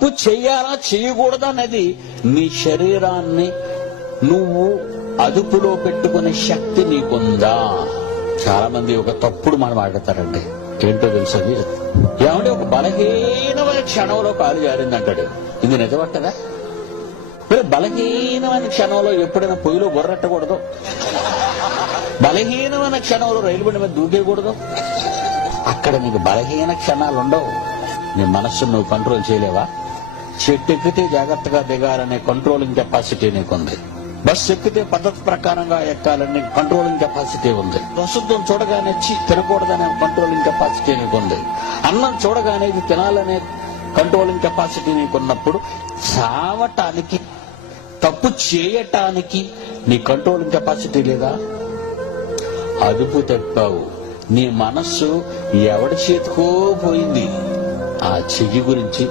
తప్పు చెయ్యాలా చేయకూడదా అనేది నీ శరీరాన్ని నువ్వు అదుపులో పెట్టుకునే శక్తి నీకుందా? చాలా మంది ఒక తప్పుడు మాట మాట్లాడతారండి. ఏంటో తెలుసది, ఏమంటే ఒక బలహీనమైన క్షణంలో కాలు జారిందంటాడు. ఇది నిజమట్టదా? మరి బలహీనమైన క్షణంలో ఎప్పుడైనా పొయ్యిలో బొర్రెట్టకూడదు? బలహీనమైన క్షణంలో రైలు బండి మీద దూకేయకూడదు? అక్కడ నీకు బలహీన క్షణాలు ఉండవు. నీ మనస్సును నువ్వు కంట్రోల్ చేయలేవా? చెట్టు ఎక్కితే జాగ్రత్తగా దిగాలనే కంట్రోలింగ్ కెపాసిటీ నీకుంది. బస్సు ఎక్కితే పద్ధతి ప్రకారంగా ఎక్కాలనే కంట్రోలింగ్ కెపాసిటీ ఉంది. ప్రస్తుతం చూడగానే తినకూడదనే కంట్రోలింగ్ కెపాసిటీ నీకుంది. అన్నం చూడగానే ఇది తినాలనే కంట్రోలింగ్ కెపాసిటీ నీకున్నప్పుడు చావటానికి, తప్పు చేయటానికి నీ కంట్రోలింగ్ కెపాసిటీ లేదా? అదుపు తప్పావు. నీ మనస్సు ఎవడి చేతికో పోయింది. ఆ చెయ్యి గురించి